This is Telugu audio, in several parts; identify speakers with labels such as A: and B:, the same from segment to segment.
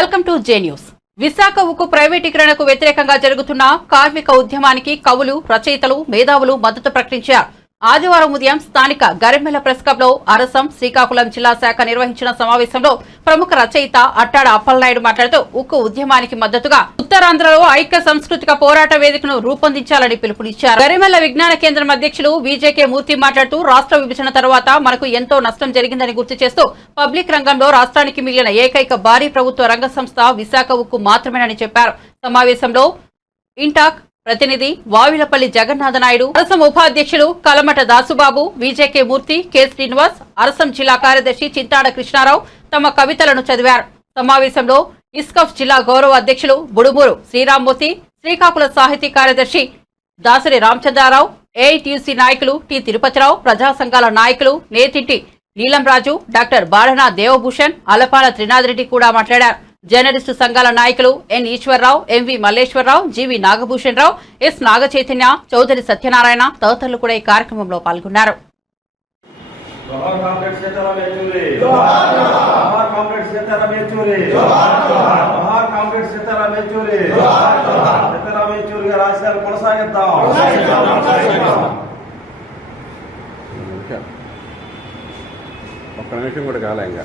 A: Welcome to J news. Visakha ఉక్కు ప్రైవేటీకరణకు వ్యతిరేకంగా జరుగుతున్న కార్మిక ఉద్యమానికి కవులు రచయితలు మేధావులు మద్దతు ప్రకటించారు. ఆదివారం ఉదయం స్థానిక గరిమెల ప్రెస్ క్లబ్లో అరసం శ్రీకాకుళం జిల్లా శాఖ నిర్వహించిన సమావేశంలో ప్రముఖ రచయిత అట్టాడ అప్పలనాయుడు మాట్లాడుతూ ఉక్కు ఉద్యమానికి మద్దతుగా ఉత్తరాంధ్రలో ఐక్య సాంస్కృతిక పోరాట వేదికను రూపొందించాలని పిలుపునిచ్చారు. గరిమెల్ల విజ్ఞాన కేంద్రం అధ్యక్షులు విజేకే మూర్తి మాట్లాడుతూ రాష్ట్ర విభజన తర్వాత మనకు ఎంతో నష్టం జరిగిందని గుర్తు చేస్తూ పబ్లిక్ రంగంలో రాష్ట్రానికి మిగిలిన ఏకైక భారీ ప్రభుత్వ రంగ సంస్థ విశాఖ ఉక్కు మాత్రమేనని చెప్పారు. సమావేశంలో ఇంటాక్ ప్రతినిధి వావిలపల్లి జగన్నాథ నాయుడు అరసం ఉపాధ్యక్షులు కలమట దాసుబాబు విజేకే మూర్తి కె. శ్రీనివాస్ అరసం జిల్లా కార్యదర్శి చింతాడ కృష్ణారావు తమ కవితలను చదివారు. సమావేశంలో ఇస్కఫ్ జిల్లా గౌరవ అధ్యక్షులు బుడుమూరు శ్రీరామ్మూర్తి శ్రీకాకుళ సాహితీ కార్యదర్శి దాసరి రామచంద్రారావు ఏఐటీయూసీ నాయకులు టి తిరుపతిరావు ప్రజా సంఘాల నాయకులు నేతింటి నీలంరాజు డాక్టర్ బాలనా దేవభూషణ్ అలపాల త్రినాథ్ రెడ్డి కూడా మాట్లాడారు. జర్నలిస్టు సంఘాల నాయకులు N Eswararao MV Malleswararao GV Nagabhushan Rao S Nagachaitanya Chowdary Satyanarayana తదితరులు కూడా ఈ కార్యక్రమంలో పాల్గొన్నారు.
B: ఒక్క నిమిషం కూడా కాలే ఇంకా.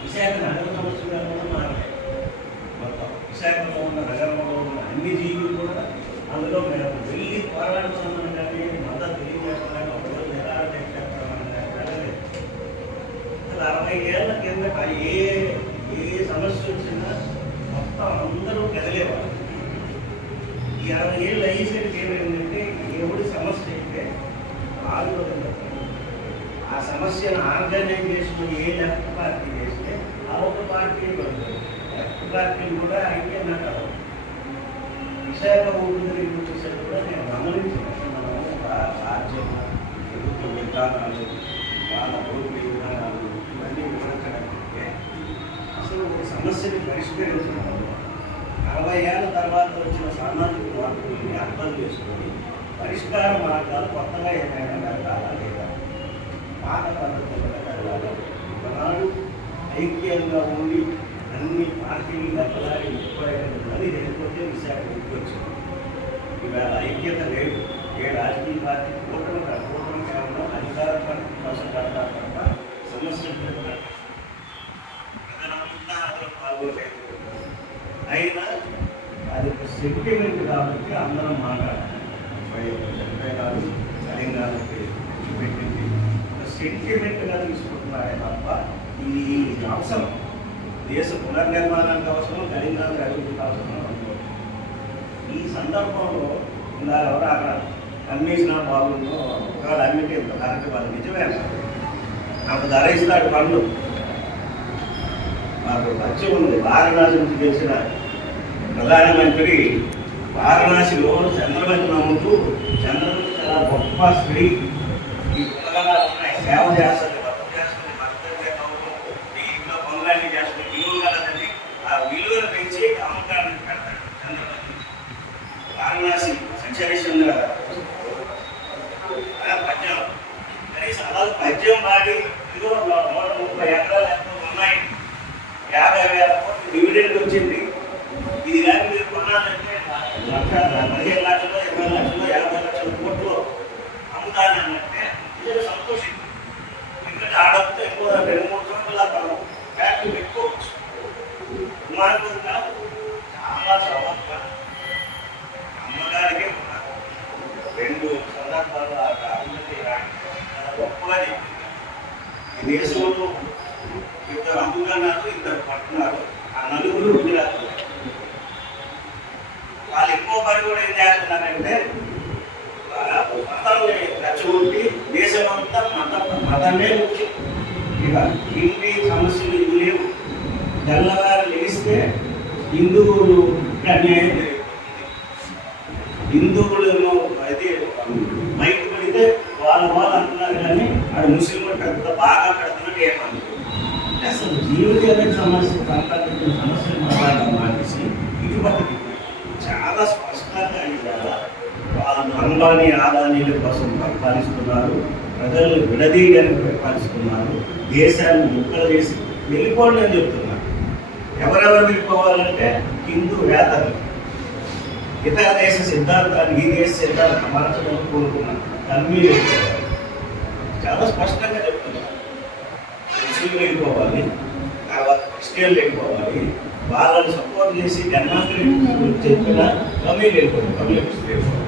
C: విశాఖ నగర సమస్యగా కూడా మారలేదు మొత్తం విశాఖలో ఉన్న నగరంలో ఉన్న అన్ని జీవులు కూడా అందులో మేము వెళ్ళి పోరాడుతున్నాం కానీ మద్దతు తెలియజేస్తున్నాం ఒకరోజు నిరాహార చేస్తున్నాం కానీ అసలు అరవై ఏళ్ళ కింద ఏ ఏ సమస్య వచ్చినా మొత్తం అందరూ కదిలేవారు. ఈ అరవై ఏళ్ళు అయ్యేసరికి ఏమైందంటే ఎవడి సమస్య అయితే ఆందోళన. ఆ సమస్యను ఆర్గనైజేషన్ ఏ లెక్క పార్టీ చేసి ఆ ఒక పార్టీ లెఫ్ట్ పార్టీ కూడా అయితే నాకు విశాఖ ఊపిరి వచ్చేసరికి కూడా నేను గమనించాను. మనము రాజ్యం ప్రభుత్వ విధానాలు వాళ్ళ భూమి విధానాలు ఇవన్నీ వివరించడానికి అసలు ఒక సమస్యని పరిష్కరించడం. అరవై ఏళ్ళ తర్వాత వచ్చిన సామాజిక మార్పుల్ని అర్థం చేసుకొని పరిష్కార మార్గాలు కొత్తగా ఏమైనా జరగాలా లేదా? పాత పద్ధతులుగా జరగాలి ఒకనాడు ఐక్యంగా ఉండి అన్ని పార్టీలు దెబ్బలాడి ముప్పై ఐదు మంది లేకపోతే విశాఖ వచ్చింది ఇవాళ ఐక్యత లేదు. ఏ రాజకీయ పార్టీ కూటమి కూటమి కేవలం అధికార పార్టీ కోసం కడతారు తప్ప సమస్యలు పెట్టారు పాల్గొలేదు అయినా అది ఒక సెంటిమెంట్ కాబట్టి అందరం మాట్లాడాలి చంద్రయ్య గారు తెలంగాణకి పెట్టింది ఒక సెంటిమెంట్గా తీసుకుంటున్నారే తప్ప ఇది అవసరం దేశ పునర్నిర్మాణానికి అవసరం తెలంగాణ అభివృద్ధికి అవసరం ఈ సందర్భంలో ఇందాక ఎవరు అక్కడ అమ్మేసిన బాబును ఒకవేళ అమ్మితే కరెక్ట్ వాళ్ళు నిజమే నాకు ధర ఇస్తాడు పండు. మాకు పరిచయం ఉంది. వారణాసి నుంచి చేసిన ప్రధానమంత్రి వారణాసిలో చంద్రబాబు నమ్ముతూ చంద్రబాబు చాలా గొప్ప స్త్రీ. ఈ గుణగణాలు సేవ చేస్తారు వారణాసి సక్సెషన్గా పద్యం. కనీసం అలాగే పద్యం పాడి ఇదిగో నూట ముప్పై ఎకరాలు ఎంతో ఉన్నాయి. యాభై వేల కోట్లు డివిడెండ్ వచ్చింది. ఇది కానీ మీరు కొనాలంటే లక్ష పదిహేను లక్షలు ఇరవై లక్షలు యాభై లక్షల కోట్లు అమ్ముతానంటే ఇది సంతోషం ఎందుకంటే ఆడపితే ఎక్కువ రెండు మూడు చోట్ల అతను ఫ్యాక్టరీ పెట్టుకోవచ్చు. కుమారుడు కాదు చాలా సవాలుగా అమ్మగారికే ఉన్నారు రెండు సందర్భాల్లో ఆ అభివృద్ధి చాలా గొప్పగా ఈ దేశంలో ఇద్దరు అందుకున్నారు ఇద్దరు పట్టున్నారు ఆ నలుగురు గుజరాత్ వాళ్ళు ఎక్కువ పని కూడా ఏం చేస్తున్నారంటే ఆ, రచ్చగొట్టి దేశమంతా మత మతమే ముఖ్యం. ఇక ఇంటి సమస్యలు ఇవి లేవు తెల్లవారు లేస్తే హిందువులు అన్యాయం జరుగుతుంది హిందువులను అయితే బయట పడితే వాళ్ళు వాళ్ళు అంటున్నారు కానీ అది ముస్లింలు పెద్ద బాగా పెడుతున్నట్టు ఏమన్నారు అసలు జీవితానికి సమస్య సంబంధించిన సమస్యలు మాట్లాడడం మానేసి ఇటువంటి చాలా స్పష్టంగా ఇవాళ వాళ్ళు అంబానీ ఆదానీల కోసం పరిపాలిస్తున్నారు ప్రజలను విడదీయడానికి పరిపాలిస్తున్నారు దేశాన్ని ముక్కలు చేసి వెళ్ళిపోండి అని చెప్తున్నారు. ఎవరెవరు వెళ్ళిపోవాలంటే హిందూ వేతలు ఇతర దేశ సిద్ధాంతాన్ని ఈ దేశ సిద్ధాంతం మార్చడం కోరుకున్నాను తన్మీ చాలా స్పష్టంగా చెప్తున్నారు ముస్లింలు వెళ్ళిపోవాలి తర్వాత క్రిస్టియన్లు వెళ్ళిపోవాలి వాళ్ళని సపోర్ట్ చేసి డెమోక్రటిక్ చెప్పిన కమీలు వెళ్ళిపోవాలి కమ్యూనిస్ట్ వెళ్ళిపోవాలి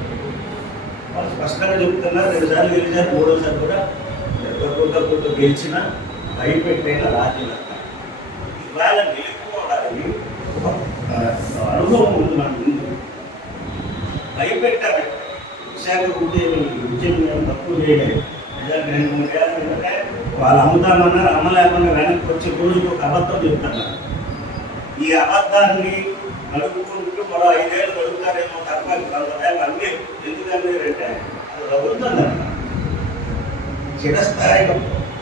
C: వాళ్ళు స్పష్టంగా చెప్తున్నారు రెండు సార్లు గెలిచారు మూడోసారి కూడా తక్కువ తక్కువ గెలిచిన భయపెట్టిన రాజీల ఇవాళ గెలుపుకోవడానికి అనుభవం ఉంది మన ముందు. భయపెట్టారు విశాఖ ఉద్యోగం ఉద్యోగం తక్కువ చేయలేదు. నిజానికి రెండు మూడు వేలు క్రితమే వాళ్ళు అమ్ముతామన్నారు అమ్మలేకుండా వెనక్కి వచ్చే రోజుకి ఒక అబద్ధం చెప్తున్నారు. ఈ అబద్ధాన్ని నడుపుకుంటూ మరో ఐదేళ్ళు గడుపుతారేమో తప్ప కొంతవేళ అన్నీ ఎందుకంటే అది రగులుతుంది చిరస్థాయిలో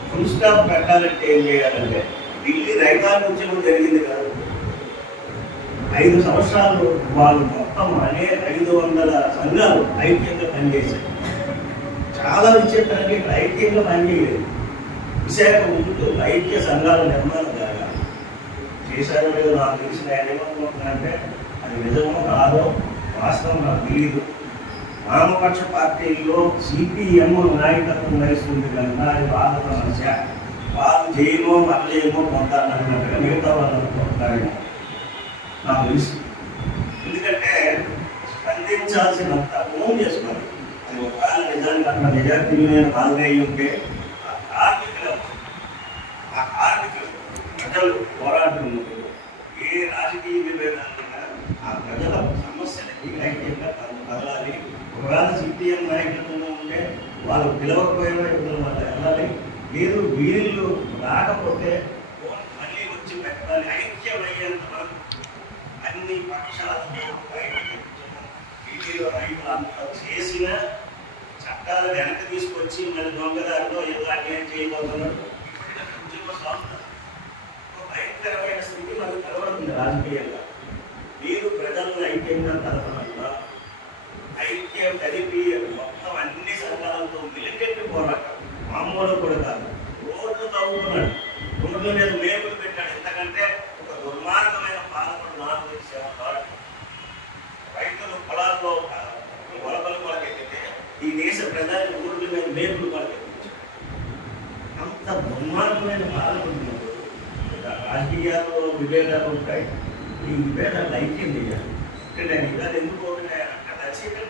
C: ఫుల్ స్టాప్ పెట్టాలంటే ఏం చేయాలంటే ఢిల్లీ రైతాంగ ఉద్యమం జరిగింది కాదు. ఐదు సంవత్సరాలు వాళ్ళు మొత్తం అనే ఐదు వందల సంఘాలు ఐక్యంగా పనిచేశారు చాలా లైక్యంగా పనిచేయలేదు విశాఖ ముందు ఐక్య సంఘాల నిర్మాణం జరగాలి చేశారో లేదో నాకు తెలిసిన ఆయన ఏమనుకుంటున్నారంటే అది నిజమో కాదో వాస్తవం నాకు తెలియదు వామపక్ష పార్టీల్లో సిపిఎం నాయకత్వం వహిస్తుంది కనుక అది వాళ్ళ సమస్య. వాళ్ళు చేయమో మన చేయమో పొందాలి అన్నట్టుగా మిగతా వాళ్ళు అనుకుంటున్నారేమో. నాకు తెలుసు. ఎందుకంటే స్పందించాల్సినంత ఫోన్ చేసుకోవాలి ఒకవేళ నిజానికి అక్కడ నిజానికి నేను పాల్గొయి ఉంటే ఆ కార్మికులు ఆ కార్మికులు ప్రజలు పోరాడుతున్నారు ఏ రాజకీయ విభేదాలు ఆ ప్రజల సమస్యలకి ఐక్యంగా కద- కదలాలి ఒకవేళ సిపిఎం నాయకత్వంలో ఉంటే వాళ్ళు పిలవకపోయే ఇబ్బందుల వల్ల వెళ్ళాలి మీరు వీళ్ళు రాకపోతే మళ్ళీ వచ్చి పెట్టాలి ఐక్యమయ్యేంత వరకు అన్ని పక్షాలతో బయటకు ఢిల్లీలో రైతులు అంతా చేసిన చట్టాలు వెనక్కి తీసుకొచ్చి మళ్ళీ దొంగదారిలో ఏదో అన్యాయం చేయబోతున్నాడు. భయంకరమైన స్థితి మనకు కలవడుతుంది రాజకీయంగా. మీరు ప్రజలను ఐక్యంగా కలపడంలో ఐక్యం కలిపి మొత్తం అన్ని సంఘాలతో మిలిటెంట్ పోరాటం. మామూలు కూడా కాదు. రోడ్లు తవ్వుతున్నాడు. రోడ్ల మీద మేపులు పెట్టాడు. ఎందుకంటే ఒక దుర్మార్గమైన పాలకుడు నాకు తెలిసిన వాడు. రైతులు పొలాల్లో వలపలు ప్రధాని దేశ ఊర్ల మీద మేలు కొలకెత్తించారు అంత దుర్మార్గమైన పాలకుడు ఉన్నప్పుడు రాజకీయాల్లో విభేదాలు ఉంటాయి. ఈ విభేదాలు ఐక్యం చేయాలి. అంటే నేను ఇవాళ ఎందుకు పోతున్నాను రచయితలు